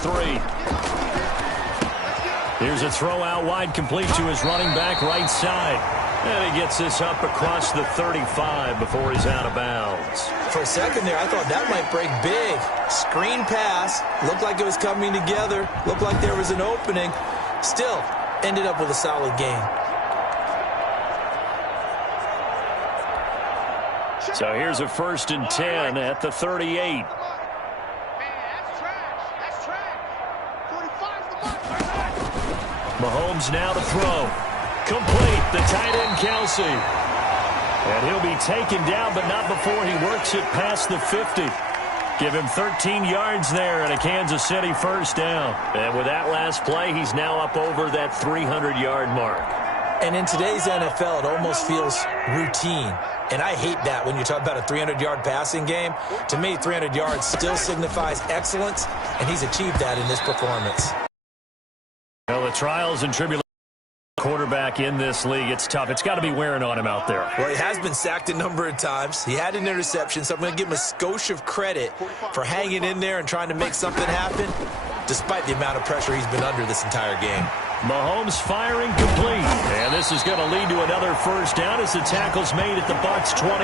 3. Here's a throw out wide complete to his running back right side. And he gets this up across the 35 before he's out of bounds. For a second there, I thought that might break big. Screen pass. Looked like it was coming together. Looked like there was an opening. Still, ended up with a solid game. So here's a 1st and 10 at the 38. Mahomes now to throw. Complete, the tight end, Kelsey. And he'll be taken down, but not before he works it past the 50. Give him 13 yards there and a Kansas City 1st down. And with that last play, he's now up over that 300-yard mark. And in today's NFL, it almost feels routine. And I hate that when you talk about a 300-yard passing game. To me, 300 yards still signifies excellence, and he's achieved that in this performance. Well, the trials and tribulations of quarterback in this league, it's tough. It's got to be wearing on him out there. Well, he has been sacked a number of times. He had an interception, so I'm going to give him a skosh of credit for hanging in there and trying to make something happen, despite the amount of pressure he's been under this entire game. Mahomes firing complete. And this is going to lead to another 1st down as the tackle's made at the Bucs 28.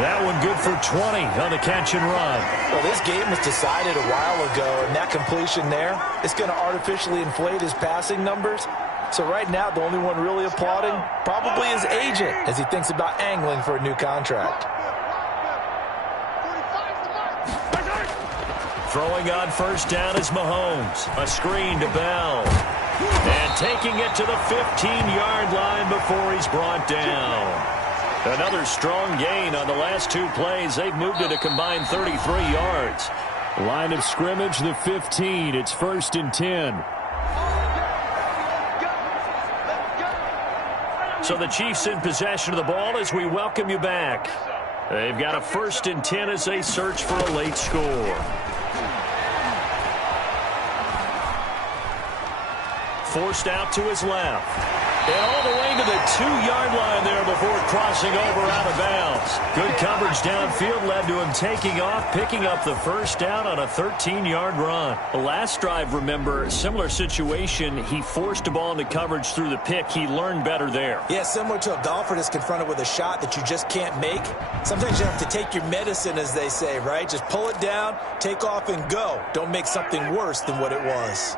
That one good for 20 on the catch and run. Well, this game was decided a while ago, and that completion there, it's going to artificially inflate his passing numbers. So right now, the only one really applauding probably his agent as he thinks about angling for a new contract. Throwing on 1st down is Mahomes. A screen to Bell. And taking it to the 15-yard line before he's brought down. Another strong gain on the last 2 plays. They've moved it a combined 33 yards. Line of scrimmage, the 15. It's 1st and 10. So the Chiefs in possession of the ball as we welcome you back. They've got a 1st and 10 as they search for a late score. Forced out to his left. And all the way to the 2-yard line there before crossing over out of bounds. Good coverage downfield led to him taking off, picking up the 1st down on a 13-yard run. The last drive, remember, similar situation. He forced a ball into coverage through the pick. He learned better there. Yeah, similar to a golfer that's confronted with a shot that you just can't make. Sometimes you have to take your medicine, as they say, right? Just pull it down, take off, and go. Don't make something worse than what it was.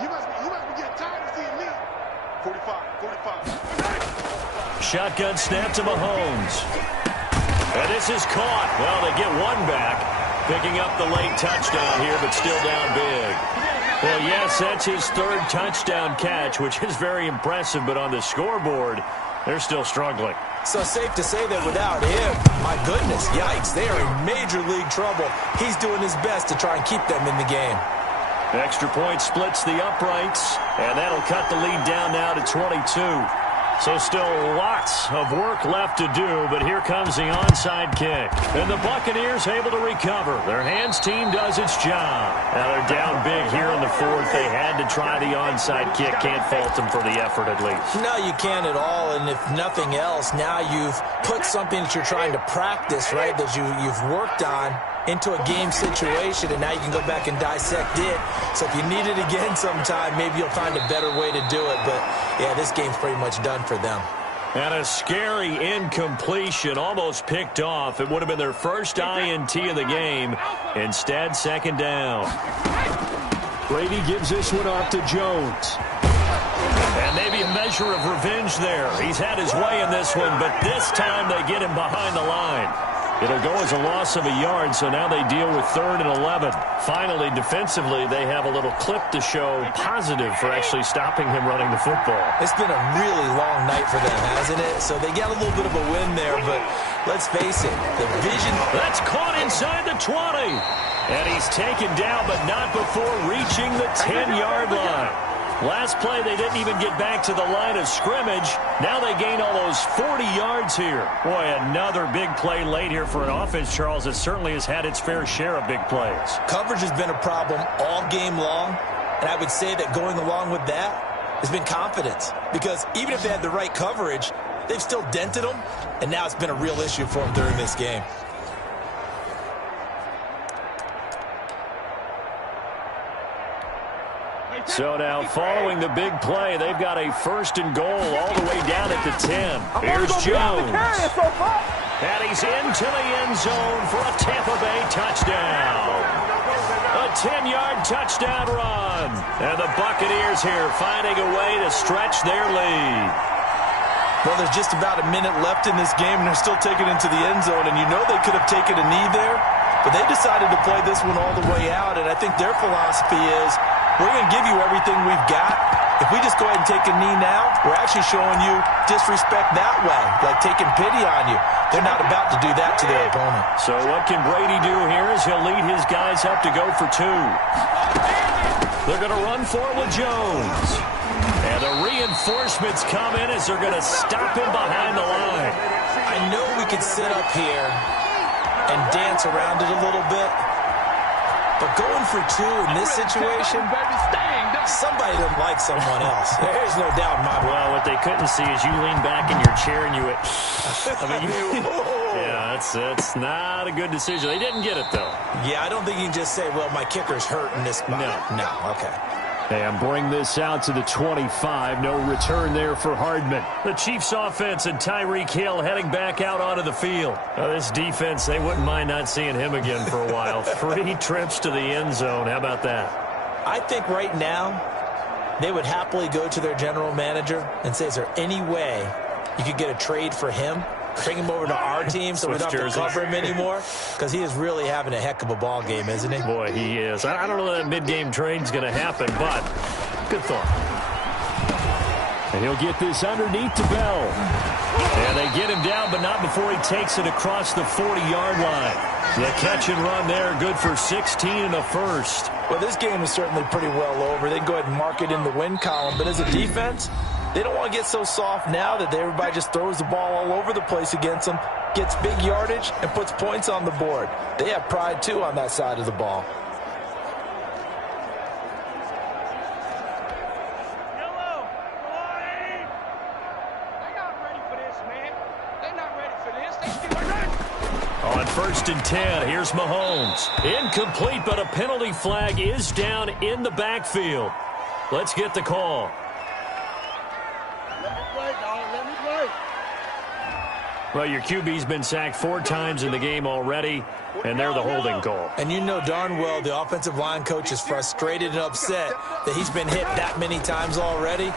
You must be getting tired of seeing me. 45. Shotgun snap to Mahomes. And this is caught. Well, they get one back. Picking up the late touchdown here, but still down big. Well, yes, that's his 3rd touchdown catch, which is very impressive, but on the scoreboard, they're still struggling. So safe to say that without him, my goodness, yikes, they are in major league trouble. He's doing his best to try and keep them in the game. Extra point splits the uprights, and that'll cut the lead down now to 22. So still lots of work left to do, but here comes the onside kick. And the Buccaneers able to recover. Their hands team does its job. Now they're down big here in the 4th. They had to try the onside kick. Can't fault them for the effort at least. No, you can't at all, and if nothing else, now you've put something that you're trying to practice, right, that you've worked on into a game situation, and now you can go back and dissect it. So if you need it again sometime, maybe you'll find a better way to do it. But, yeah, this game's pretty much done for them. And a scary incompletion, almost picked off. It would have been their first INT of the game. Instead, 2nd down. Brady gives this one off to Jones. And maybe a measure of revenge there. He's had his way in this one, but this time they get him behind the line. It'll go as a loss of a yard, so now they deal with 3rd and 11. Finally, defensively, they have a little clip to show positive for actually stopping him running the football. It's been a really long night for them, hasn't it? So they got a little bit of a win there, but let's face it, the vision... That's caught inside the 20. And he's taken down, but not before reaching the 10-yard line. Last play, they didn't even get back to the line of scrimmage. Now they gain almost 40 yards here. Boy, another big play late here for an offense, Charles, that certainly has had its fair share of big plays. Coverage has been a problem all game long, and I would say that going along with that has been confidence. Because even if they had the right coverage, they've still dented them, and now it's been a real issue for them during this game. So now following the big play, they've got a 1st and goal all the way down at the 10. Here's Jones. And he's into the end zone for a Tampa Bay touchdown. A 10-yard touchdown run. And the Buccaneers here finding a way to stretch their lead. Well, there's just about a minute left in this game, and they're still taking it into the end zone. And you know they could have taken a knee there, but they decided to play this one all the way out. And I think their philosophy is, we're going to give you everything we've got. If we just go ahead and take a knee now, we're actually showing you disrespect that way, like taking pity on you. They're not about to do that to their opponent. So what can Brady do here is he'll lead his guys up to go for 2. They're going to run for it with Jones. And the reinforcements come in as they're going to stop him behind the line. I know we could sit up here and dance around it a little bit, but going for 2 in this situation, somebody doesn't like someone else. There's no doubt in my mind. Well, what they couldn't see is you lean back in your chair and you went, yeah, that's not a good decision. They didn't get it, though. Yeah, I don't think you can just say, well, my kicker's hurt in this spot. No, okay. And bring this out to the 25. No return there for Hardman. The Chiefs offense and Tyreek Hill heading back out onto the field. This defense, they wouldn't mind not seeing him again for a while. 3 trips to the end zone. How about that? I think right now they would happily go to their general manager and say, is there any way you could get a trade for him? Bring him over to our team so we don't have to cover him anymore, because he is really having a heck of a ball game, isn't he? Boy, he is. I don't know that mid-game trade's going to happen, but good thought. And he'll get this underneath to Bell. And they get him down, but not before he takes it across the 40-yard line. The catch and run there, good for 16 and a first. Well, this game is certainly pretty well over. They can go ahead and mark it in the win column, but as a defense, they don't want to get so soft now that everybody just throws the ball all over the place against them, gets big yardage, and puts points on the board. They have pride, too, on that side of the ball. On 1st and 10, here's Mahomes. Incomplete, but a penalty flag is down in the backfield. Let's get the call. Well, your QB's been sacked 4 times in the game already, and they're the holding call. And you know darn well the offensive line coach is frustrated and upset that he's been hit that many times already.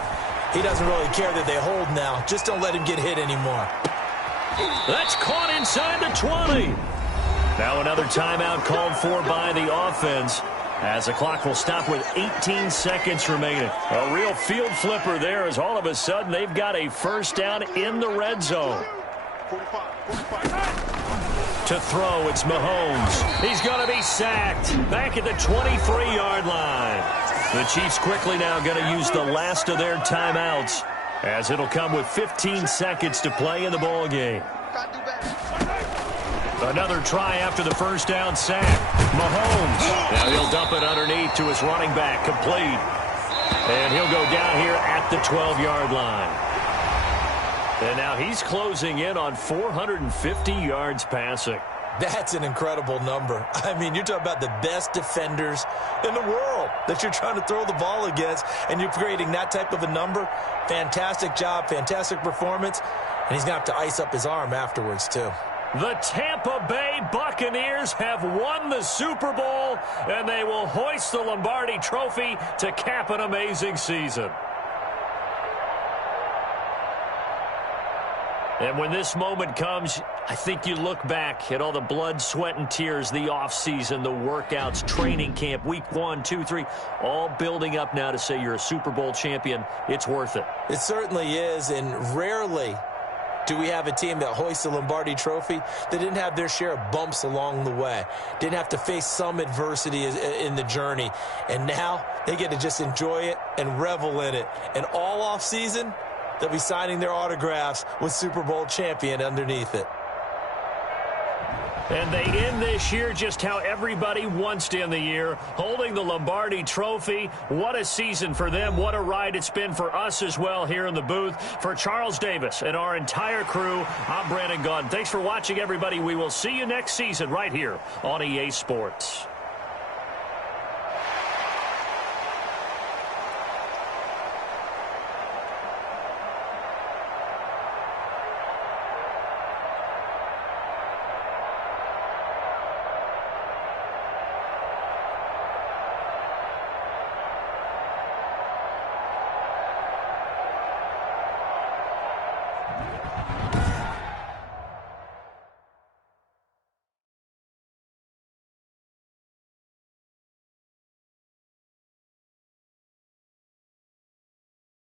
He doesn't really care that they hold now. Just don't let him get hit anymore. That's caught inside the 20. Now another timeout called for by the offense, as the clock will stop with 18 seconds remaining. A real field flipper there, as all of a sudden they've got a 1st down in the red zone. To throw, it's Mahomes. He's going to be sacked back at the 23-yard line. The Chiefs quickly now going to use the last of their timeouts, as it'll come with 15 seconds to play in the ball game. Another try after the 1st down sack. Mahomes. Now he'll dump it underneath to his running back, complete. And he'll go down here at the 12-yard line. And now he's closing in on 450 yards passing. That's an incredible number. I mean, you're talking about the best defenders in the world that you're trying to throw the ball against, and you're creating that type of a number. Fantastic job, fantastic performance, and he's going to have to ice up his arm afterwards, too. The Tampa Bay Buccaneers have won the Super Bowl, and they will hoist the Lombardi Trophy to cap an amazing season. And when this moment comes, I think you look back at all the blood, sweat, and tears, the offseason, the workouts, training camp, week 1, 2, 3, all building up now to say you're a Super Bowl champion. It's worth it. It certainly is, and rarely do we have a team that hoists the Lombardi Trophy that didn't have their share of bumps along the way, didn't have to face some adversity in the journey, and now they get to just enjoy it and revel in it. And all offseason, they'll be signing their autographs with Super Bowl champion underneath it. And they end this year just how everybody wants to end the year, holding the Lombardi Trophy. What a season for them. What a ride it's been for us as well here in the booth. For Charles Davis and our entire crew, I'm Brandon Gaudin. Thanks for watching, everybody. We will see you next season right here on EA Sports.